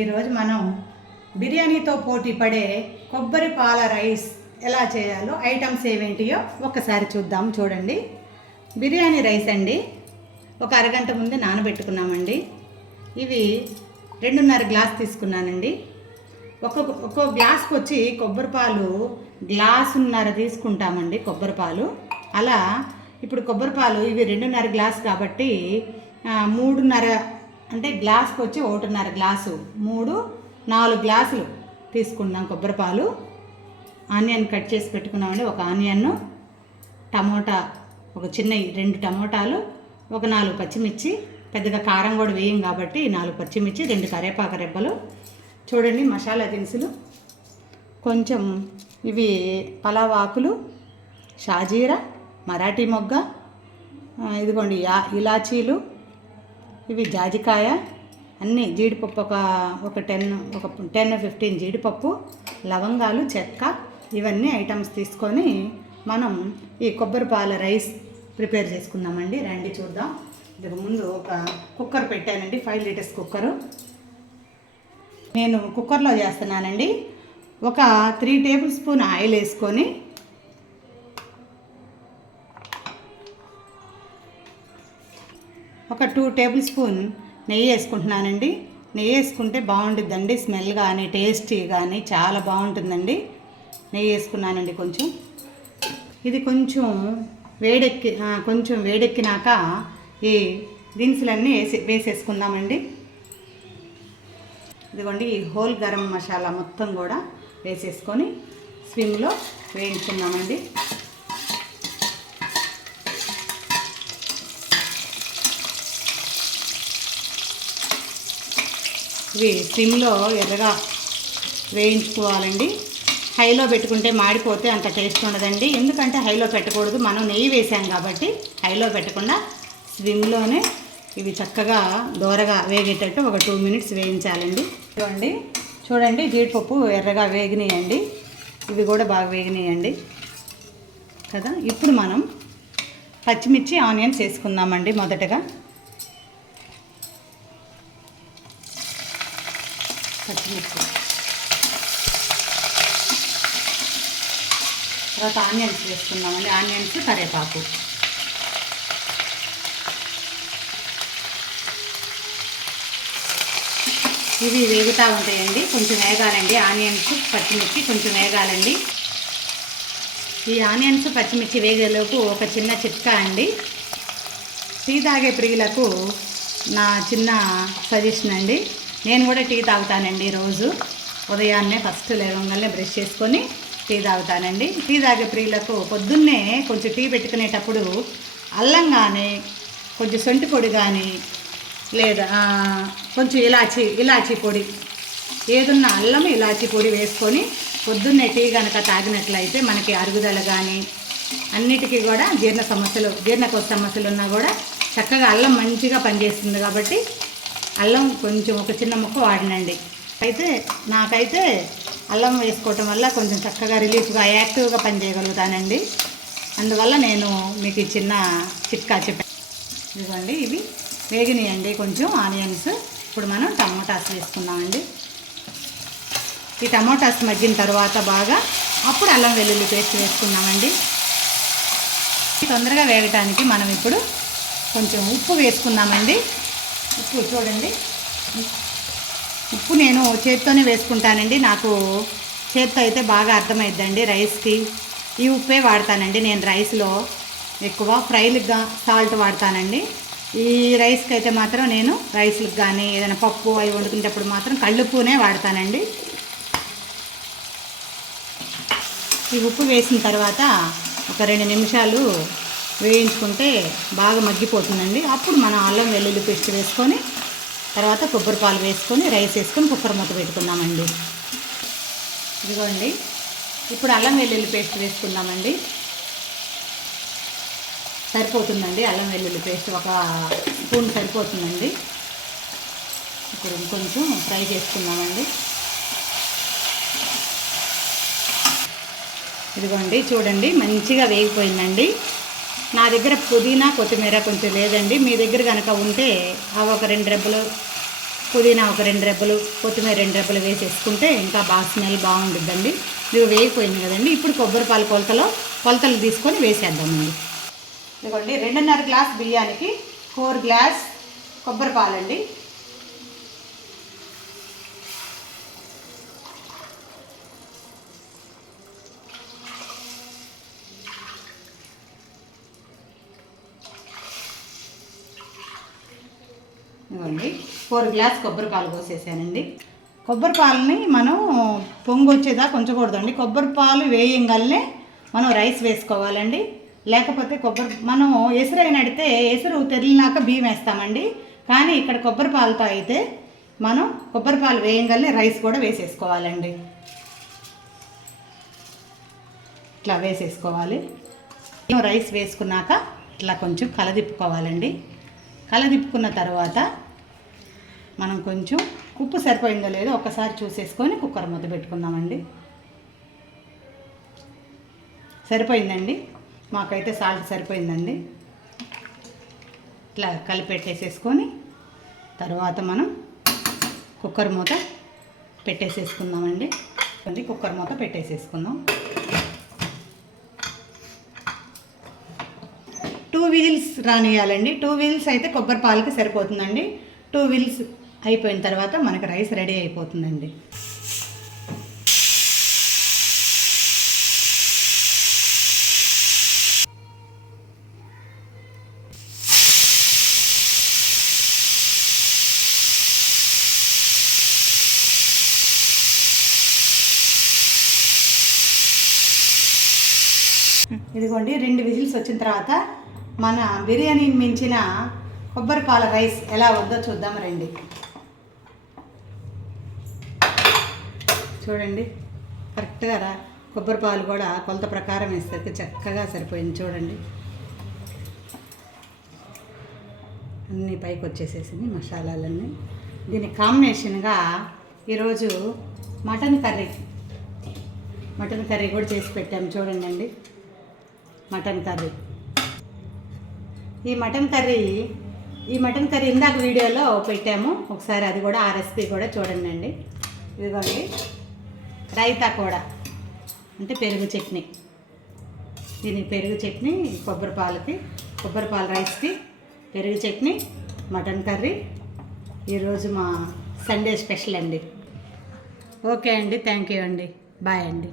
ఈరోజు మనం బిర్యానీతో పోటీ పడే కొబ్బరి పాల రైస్ ఎలా చేయాలో ఐటమ్స్ ఏవేంటియో ఒక్కసారి చూద్దాం చూడండి. బిర్యానీ రైస్ అండి. ఒక అరగంట ముందే నానబెట్టుకున్నామండి. ఇవి రెండున్నర గ్లాస్ తీసుకున్నానండి. ఒక్కొక్క ఒక్కో గ్లాస్కి వచ్చి కొబ్బరి పాలు గ్లాసున్నర తీసుకుంటామండి కొబ్బరి పాలు. అలా ఇప్పుడు కొబ్బరి పాలు ఇవి రెండున్నర గ్లాస్ కాబట్టి మూడున్నర అంటే గ్లాస్కి వచ్చి ఒకటిన్నర గ్లాసు. మూడు నాలుగు గ్లాసులు తీసుకున్నాం కొబ్బరిపాలు ఆనియన్ కట్ చేసి పెట్టుకున్నామండి. ఒక ఆనియన్ టమోటా ఒక చిన్న రెండు టమోటాలు ఒక నాలుగు పచ్చిమిర్చి పెద్దగా కారం కూడా వేయం కాబట్టి నాలుగు పచ్చిమిర్చి రెండు కరివేపాకు రెబ్బలు. చూడండి మసాలా దినుసులు. కొంచెం ఇవి పలావ్ ఆకులు షాజీరా మరాఠీ మొగ్గ ఇదిగోండి యా ఇలాచీలు ఇవి జాజికాయ అన్నీ జీడిపప్పు ఒక ఒక టెన్ ఒక టెన్ ఫిఫ్టీన్ జీడిపప్పు లవంగాలు చెక్క ఇవన్నీ ఐటమ్స్ తీసుకొని మనం ఈ కొబ్బరి పాల రైస్ ప్రిపేర్ చేసుకుందామండి. రండి చూద్దాం. ఇంతకు ముందు ఒక కుక్కర్ పెట్టానండి ఫైవ్ లీటర్స్ కుక్కరు. నేను కుక్కర్లో చేస్తున్నానండి. ఒక త్రీ టేబుల్ స్పూన్ ఆయిల్ వేసుకొని ఒక టూ టేబుల్ స్పూన్ నెయ్యి వేసుకుంటున్నానండి. నెయ్యి వేసుకుంటే బాగుంటుందండి స్మెల్ కానీ టేస్టీ కానీ చాలా బాగుంటుందండి. నెయ్యి వేసుకున్నానండి కొంచెం. ఇది కొంచెం వేడెక్కి కొంచెం వేడెక్కినాక ఈ దినుసులన్నీ వేసి వేసేసుకుందామండి. ఇదిగోండి ఈ హోల్ గరం మసాలా మొత్తం కూడా వేసేసుకొని స్విమ్లో వేయించుకుందామండి. ఇవి సిమ్లో ఎర్రగా వేయించుకోవాలండి. హైలో పెట్టుకుంటే మాడిపోతే అంత టేస్ట్ ఉండదండి. ఎందుకంటే హైలో పెట్టకూడదు. మనం నెయ్యి వేసాం కాబట్టి హైలో పెట్టకుండా స్విమ్లోనే ఇవి చక్కగా దోరగా వేగేటట్టు ఒక టూ మినిట్స్ వేయించాలండి. చూడండి చూడండి జీడిపప్పు ఎర్రగా వేగినాయండి. ఇవి కూడా బాగా వేగినాయండి. కదా? ఇప్పుడు మనం పచ్చిమిర్చి ఆనియన్స్ వేసుకుందామండి మొదటగా. పచ్చిమిర్చి తర్వాత ఆనియన్స్ వేసుకుందామండి. ఆనియన్స్ కరివేపాకు. ఇవి వేగుతూ ఉంటాయండి. కొంచెం వేగాలండి. ఆనియన్స్ పచ్చిమిర్చి కొంచెం వేగాలండి. ఈ ఆనియన్స్ పచ్చిమిర్చి వేగేలోపు ఒక చిన్న చిట్కా అండి. టీ తాగే ప్రియులకు నా చిన్న సజెషన్ అండి. నేను కూడా టీ తాగుతానండి రోజు ఉదయాన్నే ఫస్ట్ లేవంగానే బ్రష్ చేసుకొని టీ తాగుతానండి. టీ తాగే ప్రియులకు పొద్దున్నే కొంచెం టీ పెట్టుకునేటప్పుడు అల్లం కానీ కొంచెం సొంటి పొడి కానీ లేదా కొంచెం ఇలాచి ఇలాచీ పొడి ఏదున్న అల్లం ఇలాచీ పొడి వేసుకొని పొద్దున్నే టీ కనుక తాగినట్లయితే మనకి అరుగుదల కానీ అన్నిటికీ కూడా జీర్ణ సమస్యలు జీర్ణకోశ సమస్యలు ఉన్నా కూడా చక్కగా అల్లం మంచిగా పనిచేస్తుంది కాబట్టి అల్లం కొంచెం ఒక చిన్న ముక్క వాడినండి. అయితే నాకైతే అల్లం వేసుకోవటం వల్ల కొంచెం చక్కగా రిలీఫ్గా యాక్టివ్గా పనిచేయగలుగుతానండి. అందువల్ల నేను మీకు చిన్న చిట్కా చెప్పాను ఇదిగోండి ఇవి వేగినాయండి కొంచెం ఆనియన్స్. ఇప్పుడు మనం టమోటాస్ వేసుకుందామండి. ఈ టమోటాస్ మగ్గిన తర్వాత బాగా అప్పుడు అల్లం వెల్లుల్లి పేస్ట్ వేసుకున్నామండి తొందరగా వేగటానికి మనం ఇప్పుడు కొంచెం ఉప్పు వేసుకుందామండి. ఉప్పు చూడండి. ఉప్పు నేను చేతితోనే వేసుకుంటానండి. నాకు చేతితో అయితే బాగా అర్థమైద్దండి రైస్కి. ఈ ఉప్పే వాడతానండి. నేను రైస్లో ఎక్కువ ఫ్రైలకు సాల్ట్ వాడతానండి. ఈ రైస్కి అయితే మాత్రం నేను రైస్లకు కానీ ఏదైనా పప్పు అవి వండుకునేటప్పుడు మాత్రం కళ్ళుప్పునే వాడతానండి. ఈ ఉప్పు వేసిన తర్వాత ఒక రెండు నిమిషాలు వేయించుకుంటే బాగా మగ్గిపోతుందండి. అప్పుడు మనం అల్లం వెల్లుల్లి పేస్ట్ వేసుకొని తర్వాత కొబ్బరి పాలు వేసుకొని రైస్ వేసుకొని కుక్కర్ మూత పెట్టుకుందామండి. ఇదిగోండి. ఇప్పుడు అల్లం వెల్లుల్లి పేస్ట్ వేసుకుందామండి. సరిపోతుందండి అల్లం వెల్లుల్లి పేస్ట్. ఒక స్పూన్ సరిపోతుందండి. ఇప్పుడు కొంచెం ఫ్రై చేసుకుందామండి. ఇదిగోండి చూడండి మంచిగా వేగిపోయిందండి. నా దగ్గర పుదీనా కొత్తిమీర కొంచెం లేదండి. మీ దగ్గర కనుక ఉంటే అవి ఒక రెండు రెబ్బలు పుదీనా ఒక రెండు రెబ్బలు కొత్తిమీర రెండు రెబ్బలు వేసేసుకుంటే ఇంకా బాగా స్మెల్ బాగుంటుందండి. ఇవి వేగిపోయింది కదండి. ఇప్పుడు కొబ్బరి పాలు కొలతలో కొలతలు తీసుకొని వేసేద్దామండి. ఇదిగోండి రెండున్నర గ్లాస్ బియ్యానికి ఫోర్ గ్లాస్ కొబ్బరి పాలండి. ఇవ్వండి ఫోర్ గ్లాస్ కొబ్బరి పాలు పోసేసానండి. కొబ్బరి పాలని మనం పొంగు వచ్చేదాకా ఉంచకూడదండి కొబ్బరి పాలు వేయంగానే మనం రైస్ వేసుకోవాలండి. లేకపోతే కొబ్బరి మనం ఎసురు అయినడితే ఎసురు తెరిలినాక బియ్యం వేస్తామండి. కానీ ఇక్కడ కొబ్బరి పాలతో అయితే మనం కొబ్బరి పాలు వేయంగానే రైస్ కూడా వేసేసుకోవాలండి. ఇట్లా వేసేసుకోవాలి. రైస్ వేసుకున్నాక ఇట్లా కొంచెం కలదిప్పుకోవాలండి. కలదిప్పుకున్న తర్వాత మనం కొంచెం ఉప్పు సరిపోయిందో లేదో ఒక్కసారి చూసేసుకొని కుక్కర్ మూత పెట్టుకుందామండి. సరిపోయిందండి? మాకైతే సాల్ట్ సరిపోయిందండి. ఇట్లా కలిపెట్టేసేసుకొని తర్వాత మనం కుక్కర్ మూత పెట్టేసేసుకుందామండి. కొద్ది కుక్కర్ మూత పెట్టేసేసుకుందాం. టూ వీల్స్ రానియాలండి టూ వీల్స్ అయితే కొబ్బరి పాలకి సరిపోతుందండి. టూ వీల్స్ అయిపోయిన తర్వాత మనకి రైస్ రెడీ అయిపోతుందండి. ఇదిగోండి రెండు విజిల్స్ వచ్చిన తర్వాత మన బిర్యానీని మించిన కొబ్బరిపాల రైస్ ఎలా ఉందో చూద్దాం రండి. చూడండి. కరెక్ట్గా రా. కొబ్బరి పాలు కూడా కొలత ప్రకారం వేస్తే చక్కగా సరిపోయింది చూడండి. అన్నీ పైకి వచ్చేసేసింది మసాలాలన్నీ. దీని కాంబినేషన్గా ఈరోజు మటన్ కర్రీ. మటన్ కర్రీ కూడా చేసి పెట్టాము చూడండి అండి మటన్ కర్రీ. ఈ మటన్ కర్రీ ఈ మటన్ కర్రీ ఇందాక వీడియోలో పెట్టాము. ఒకసారి అది కూడా ఆ రెసిపీ కూడా చూడండి అండి ఇదిగోండి. రైతా కూడా. అంటే పెరుగు చట్నీ. దీనికి పెరుగు చట్నీ కొబ్బరి పాలకి కొబ్బరి పాల రైస్కి పెరుగు చట్నీ మటన్ కర్రీ. ఈరోజు మా సండే స్పెషల్ అండి. ఓకే అండి థ్యాంక్ యూ అండి. బాయ్ అండి.